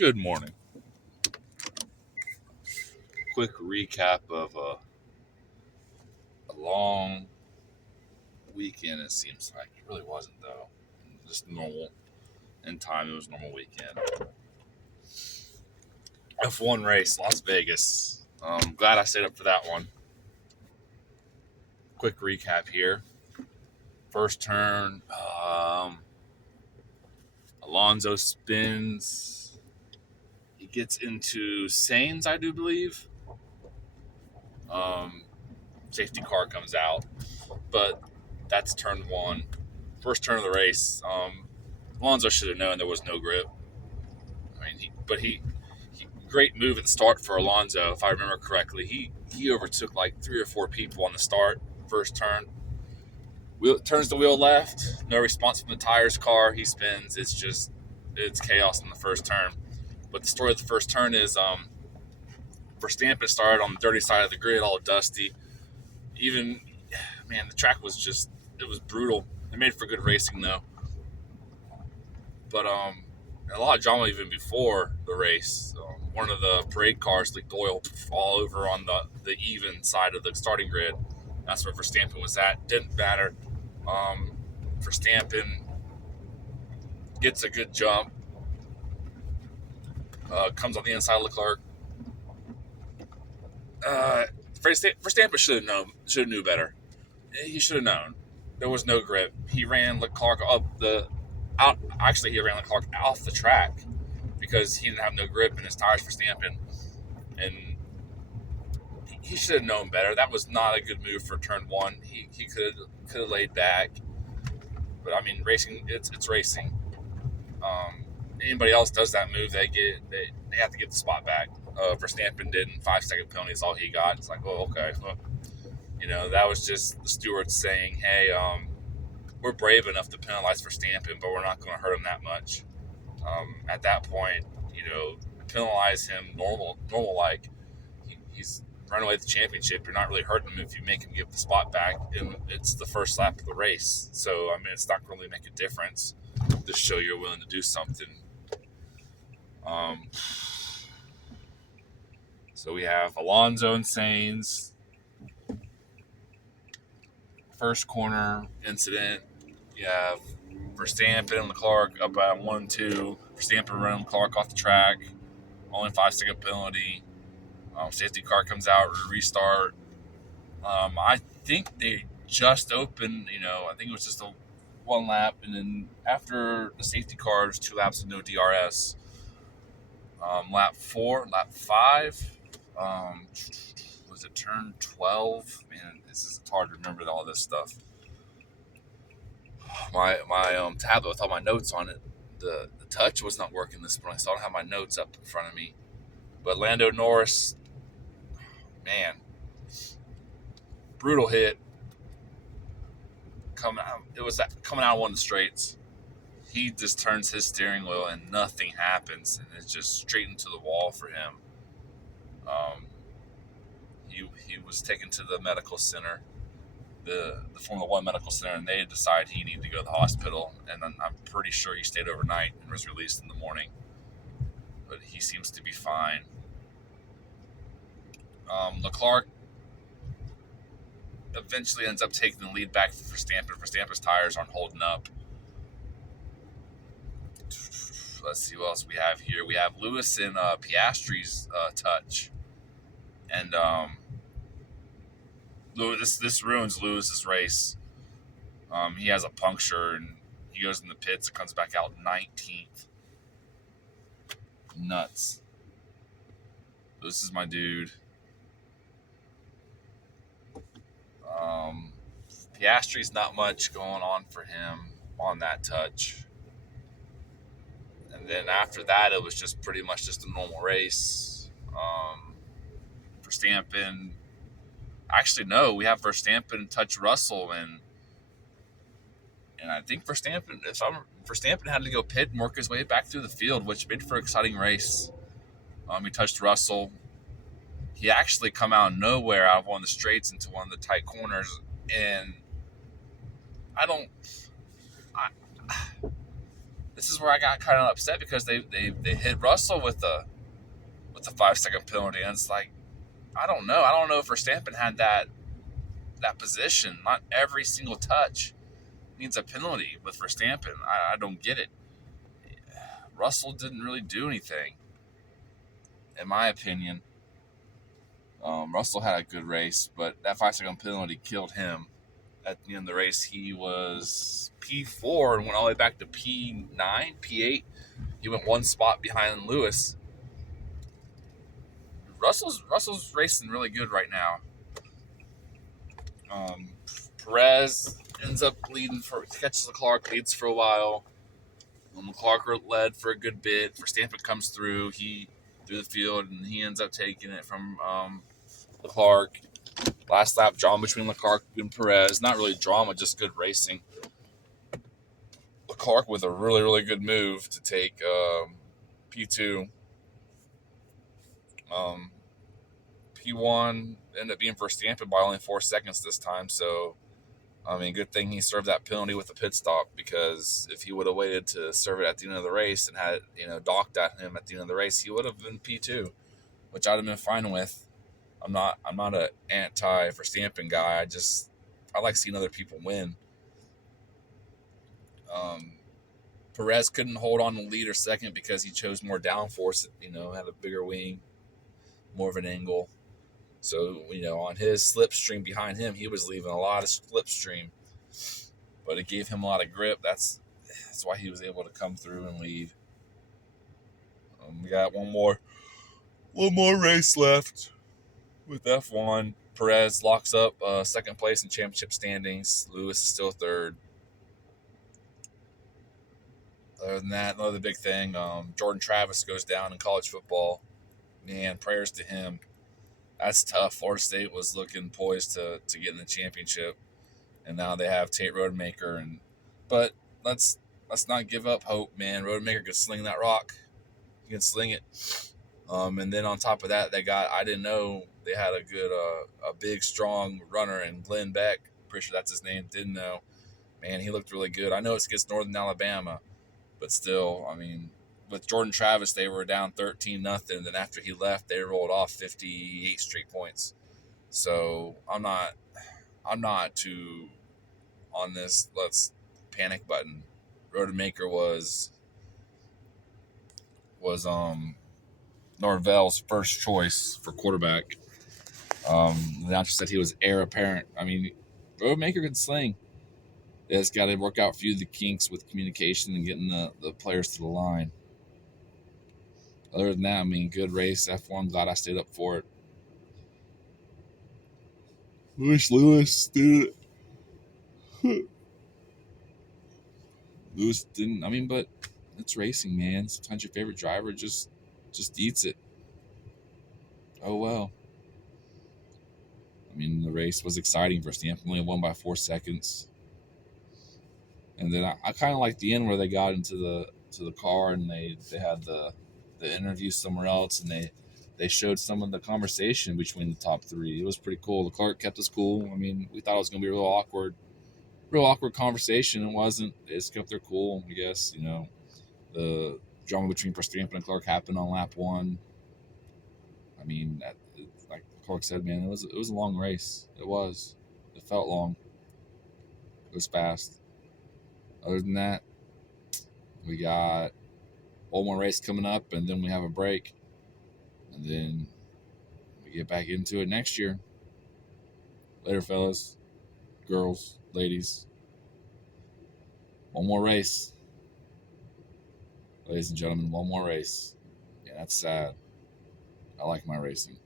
Good morning. Quick recap of a long weekend, it seems like. It really wasn't, though. Just normal. In time, it was a normal weekend. F1 race, Las Vegas. Glad I stayed up for that one. Quick recap here. First turn, Alonso spins. He gets into Sainz, I do believe. Safety car comes out, but that's turn one. First turn of the race. Alonso should have known there was no grip. I mean, he great move at the start for Alonso, if I remember correctly. He overtook like 3 or 4 people on the start, first turn. Turns the wheel left, no response from the tires car. He spins. It's chaos in the first turn. But the story of the first turn is Verstappen started on the dirty side of the grid, all dusty. The track was it was brutal. It made for good racing though. But a lot of drama even before the race. One of the parade cars leaked oil all over on the even side of the starting grid. That's where Verstappen was at. Didn't matter. Verstappen gets a good jump. Comes on the inside of Leclerc. Verstappen should have knew better. He should have known. There was no grip. He ran Leclerc he ran Leclerc off the track because he didn't have no grip in his tires for Verstappen, and he should have known better. That was not a good move for turn one. He could have laid back, but I mean, racing it's racing. Anybody else does that move, they have to get the spot back. Verstappen didn't. 5-second penalty is all he got. It's like, oh, okay. Well, that was just the stewards saying, hey, we're brave enough to penalize Verstappen, but we're not going to hurt him that much. At that point, penalize him normal like he's run away with the championship. You're not really hurting him if you make him give the spot back, and it's the first lap of the race. So, I mean, it's not really make a difference to show you're willing to do something. So we have Alonso and Sainz. First corner incident. You have Verstappen and Leclerc up at 1-2. Verstappen running Leclerc off the track. Only 5-second penalty. Safety car comes out, restart. I think they just opened, I think it was just a one lap. And then after the safety car, there's 2 laps with no DRS. Lap 4, lap 5. Was it turn 12? Man, it's hard to remember all this stuff. My tablet with all my notes on it, the touch was not working this morning, so I don't have my notes up in front of me. But Lando Norris, man, brutal hit. Coming out of one of the straights. He just turns his steering wheel and nothing happens, and it's just straight into the wall for him. He was taken to the medical center, the Formula One medical center, and they decided he needed to go to the hospital. And I'm pretty sure he stayed overnight and was released in the morning. But he seems to be fine. Leclerc eventually ends up taking the lead back for Verstappen. Verstappen's tires aren't holding up. Let's see what else we have here. We have Lewis and Piastri's touch. And this ruins Lewis's race. He has a puncture and he goes in the pits and comes back out 19th. Nuts. This is my dude. Piastri's not much going on for him on that touch. And then after that, it was just pretty much just a normal race. Verstappen. Actually, no, we have Verstappen touch Russell, and I think Verstappen had to go pit and work his way back through the field, which made for an exciting race. He touched Russell. He actually come out of nowhere out of one of the straights into one of the tight corners, and this is where I got kind of upset because they hit Russell with the 5 second penalty, and it's like I don't know. I don't know if Verstappen had that position. Not every single touch needs a penalty with Verstappen. I don't get it. Russell didn't really do anything, in my opinion. Russell had a good race, but that 5 second penalty killed him. At the end of the race, he was P4 and went all the way back to P9, P8. He went one spot behind Lewis. Russell's racing really good right now. Perez ends up leading catches Leclerc, leads for a while. Leclerc led for a good bit. Verstappen comes through the field, and he ends up taking it from Leclerc. Last lap drama between Leclerc and Perez. Not really drama, just good racing. Leclerc with a really, really good move to take P2. P1 ended up being Verstappen by only 4 seconds this time. So, I mean, good thing he served that penalty with a pit stop, because if he would have waited to serve it at the end of the race and had docked at him at the end of the race, he would have been P2, which I'd have been fine with. I'm not an anti Verstappen guy. I like seeing other people win. Perez couldn't hold on to lead or second because he chose more downforce. Had a bigger wing, more of an angle. So on his slipstream behind him, he was leaving a lot of slipstream, but it gave him a lot of grip. That's why he was able to come through and lead. We got one more race left with F1. Perez locks up second place in championship standings. Lewis is still third. Other than that, another big thing, Jordan Travis goes down in college football. Man, prayers to him. That's tough. Florida State was looking poised to get in the championship, and now they have Tate Rodemaker. But let's not give up hope, man. Rodemaker could sling that rock. He can sling it. And then on top of that, I didn't know they had a good, a big, strong runner in Glenn Beck. Pretty sure that's his name. Didn't know. Man, he looked really good. I know it's against Northern Alabama, but still, I mean, with Jordan Travis, they were down 13-0. Then after he left, they rolled off 58 straight points. So I'm not too on this let's panic button. Rodemaker was Norvell's first choice for quarterback. The announcer said he was heir apparent. I mean, Rodemaker can sling. It's got to work out a few of the kinks with communication and getting the players to the line. Other than that, I mean, good race. F1, glad I stayed up for it. Wish Lewis did it. Lewis didn't. I mean, but it's racing, man. Sometimes your favorite driver just eats it. Oh, well. I mean, the race was exciting. Verstappen only won by 4 seconds. And then I kind of like the end where they got into the car and they had the interview somewhere else, and they showed some of the conversation between the top three. It was pretty cool. Leclerc kept us cool. I mean, we thought it was going to be a real awkward conversation. It wasn't. They just kept their cool. I guess the drama between Verstappen and Leclerc happened on lap 1. I mean, like Leclerc said, man, it was a long race. It was. It felt long. It was fast. Other than that, we got one more race coming up, and then we have a break, and then we get back into it next year. Later, fellas, girls, ladies. One more race. Ladies and gentlemen, one more race. Yeah, that's sad. I like my racing.